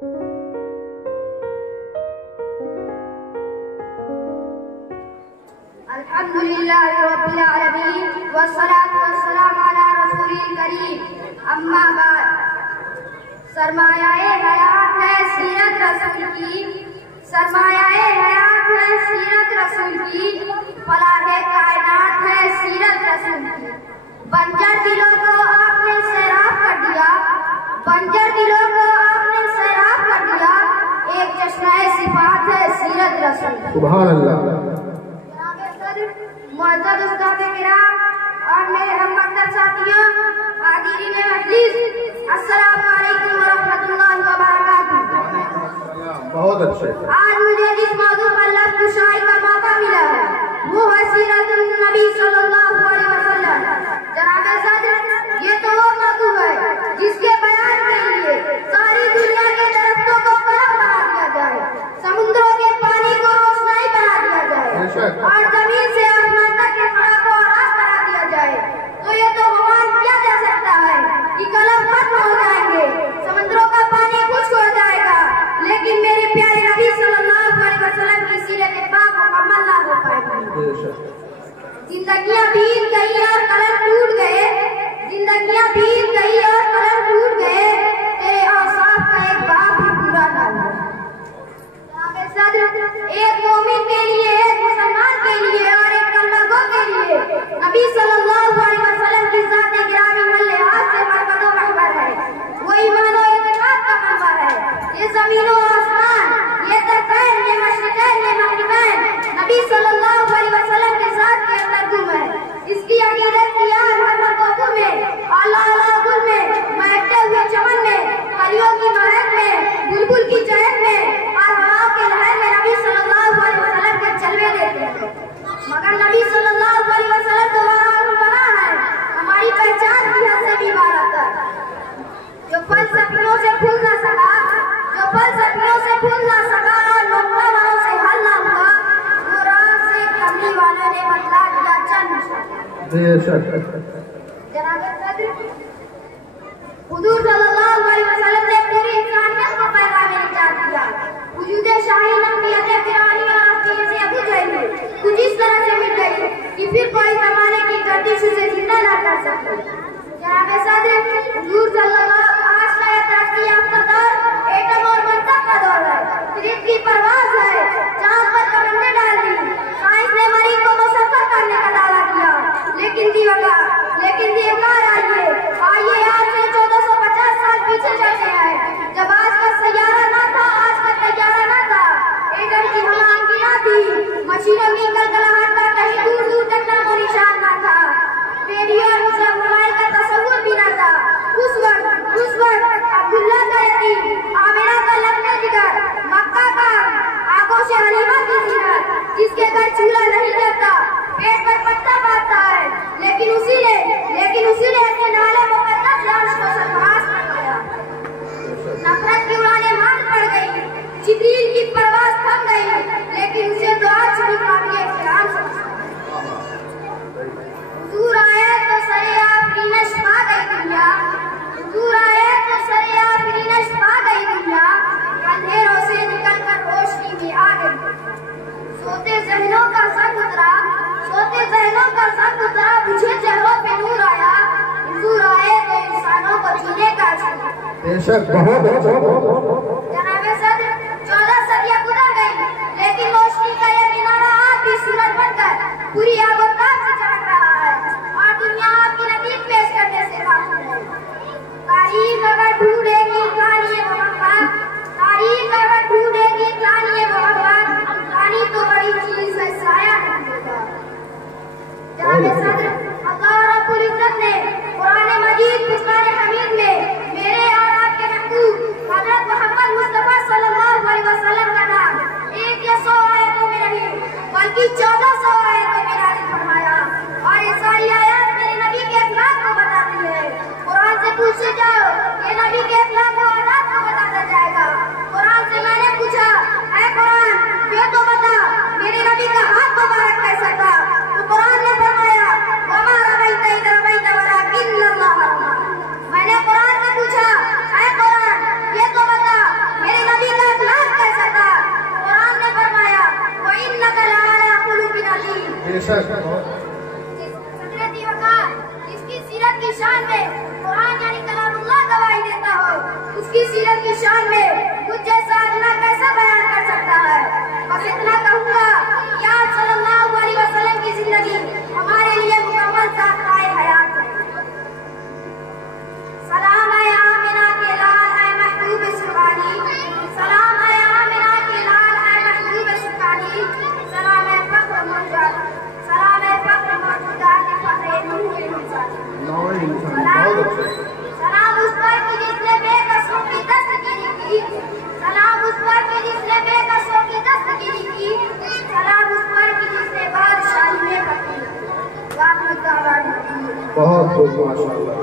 अल्हम्दुलिल्लाहि रब्बिल आलमीन वस्सलातु वस्सलामु अला रसूलिल करीम। अम्मा बाद, सरमायाए हयात है सीरत रसूल की, सरमायाए हयात है सीरत रसूल की, फलाहे कायनात है सीरत रसूल की। बंजर दिलों को आपने सैराब कर दिया, बंजर दिलों को आपने सैराब कर दिया, एक चश्मे सिफात है सीरत रसूल की। सुभान अल्लाह। मुअज़्ज़ज़ उस्ताद किराम और मेरे हमवतन साथियों, हाज़िरीन मजलिस, अस्सलामु अलैकुम व रहमतुल्लाहि व बरकातुहू। बहुत अच्छे। आज मुझे जिस मौजू पर लफ्ज़ कुशाई का मौका मिला है वो है सीरतुन नबी सल्लल्लाहु अलैहि वसल्लम। जनाब सदर, ये तो वो मौजू है जिसके बयान के लिए सारी दुनिया के दरख्तों को कलम बना दिया जाए, समुद्रों के पानी को रोशनाई बना दिया जाए और जमीन से आसमान तक के खड़ा को आराम बना दिया जाए, तो ये तो गुमान किया जा सकता है कि कलम खत्म हो जाएंगे, समुद्रों का पानी खुश्क हो जाएगा, लेकिन मेरे प्यारे नबी सल्लल्लाहु अलैहि वसल्लम की सीरत पाक मुकम्मल ना हो पाएगी। जिंदगियां बीत गई और कलम टूट गए, जिंदगियां बीत गई और कलम टूट गए, तेरे औसाफ का एक बाप भी पूरा ना हुआ। एक मोमिन के लिए, एक मुसलमान के लिए और एक कलमगो के लिए नबी सल्लल्लाहु अलैहि वसल्लम की ज़ात-ए गिरामी मल्लिहात से मरकज़ो महवर है, वो ईमान और इत्मीनान का मंबा है। ये ज़मीन और आसमान, ये तरफ़ैन, ये मशरिक़ैन, ये मग़रिबैन नबी सल्लल्लाहु अलैहि वसल्लम के ज़ात के अंदर गुम है। इसकी अक़ीदत की आग हर मक़बूल में, आला आला गुल में, महकते हुए चमन में, परियों की महक में, बुलबुल की चहक में और हवाओं के लहर में नबी सल्लल्लाहु अलैहि वसल्लम के जलवे देते हैं। मगर नबी सल्लल्लाहु अलैहि वसल्लम तो बना है, हमारी पहचान भी हद से भी बाहर है। जो फलसफियों से फूल ना सका, जो फलसफियों से फूल ना सका और नुक्ता वालों से हल ना हुआ, कुरान से कमली वालों ने बतला दिया चंद। जनाब सदर, हुजूर सल्लल्लाहु अलैहि वसल्लम ने पूरी इंसानियत को पैगाम निजात दिया। वजूदे शाही नबियत फिरौनी और अफ़ीम से अबू जहल कुछ इस तरह से मिल गई कि फिर कोई ज़माने की गर्दिश उसे जिंदा ना कर सके। जनाब सदर, हुजूर सल्लल्लाहु आज का यह तरक्की याफ्ता दौर एटम और मंतक का दौर है, फिर की परवाज़ है, चाँद पर कमंडे डाल दी, साइंस ने मरीज को मुसफ़्फ़र करने का दावा किया, लेकिन दीवाकार आइए आज से 1450 साल पीछे चलते हैं, जब आज का सैयारा ना था, आज का तैयारा ना था, एटम की हमांगी ना थी, मशीनों की कलकलाहट का कहीं दूर दूर तक नामो निशान ना था, रेडियो और मोबाइल का तस्वुर भी ना था। उस वक्त अब्दुल्ला का यतीम, आमिना का लम्बे जिगर, मक्का का आगोश हलीमा की सीरत, जिसके घर चूल्हा नहीं जलता, पेट पर पत्ता बांधता है, लेकिन उसी ने अपने नाले मुक़द्दस लाश को सरफराज करवाया। नफरत की उड़ानें मांड पड़ गई, जिब्रील की परवाज़ थम गई, लेकिन उसे तो आज भी काबिल एहतराम समझा। हुजूर आए तो सरे आफ़रीनश पा गई दुनिया, हुजूर आए तो सरे आफ़रीनश पा गई दुनिया, अंधेरों से निकलकर रोशनी में आ गई। सोते ज़हनों का संग उतरा, बुझे चेहरों पे नूर आया, हुजूर आए तो इंसानों को जीने का बेशक बहुत अच्छा। जनाब सदर, 14 सदियां गुजर गई, लेकिन रोशनी का ये मीनारा आज भी सूरज बनकर पूरी आबोताब से चमक रहा है और दुनिया आपकी नज़ीर पेश करने से काफी है। तारीख अगर ढूंढेगी कहानी मोहब्बत, तारीख अगर ढूंढेगी कहानी मोहब्बत, कहानी तो बड़ी चीज है, साया नहीं होगा। जनाब सदर, अल्लाह रब्बुल इज्जत ने कुरान मजीद फुरकान हमीद में मेरे और आपके महबूब हज़रत मोहम्मद मुस्तफा सल्लल्लाहु अलैहि वसल्लम का नाम 1 या 100 आयतों में नहीं बल्कि 1400 आयतों में नाज़िल फरमाया और ये सारी आयत मेरे नबी के अखलाक को बताती है। कुरान से पूछे बेशक हजरत वक़ार जिसकी सीरत की शान में कुरान यानी कलामुल्लाह गवाही देता हो, उसकी सीरत की शान में कुछ जैसा अल्लाह कैसा बयान कर सकता है। बस इतना कहूँगा कि आप सल्लल्लाहु अलैहि वसल्लम की जिंदगी हमारे लिए मुकम्मल साख्ताए हयात है। सलाम है आमिना के लाल है महबूब सुहानी, सलाम है आमिना के लाल है महबूब सुहानी, सलाम है फख्र मौजूदात, सलाम है फख्र मौजूदात फख्र नूर इंसान। सलाम उस पर कि जिसने बेकसों की दस्तगिरी की, सलाम उस पर कि जिसने बेकसों की दस्तगिरी की, सलाम उस पर कि जिसने बादशाही में पकड़ी। बहुत खूब माशाअल्लाह।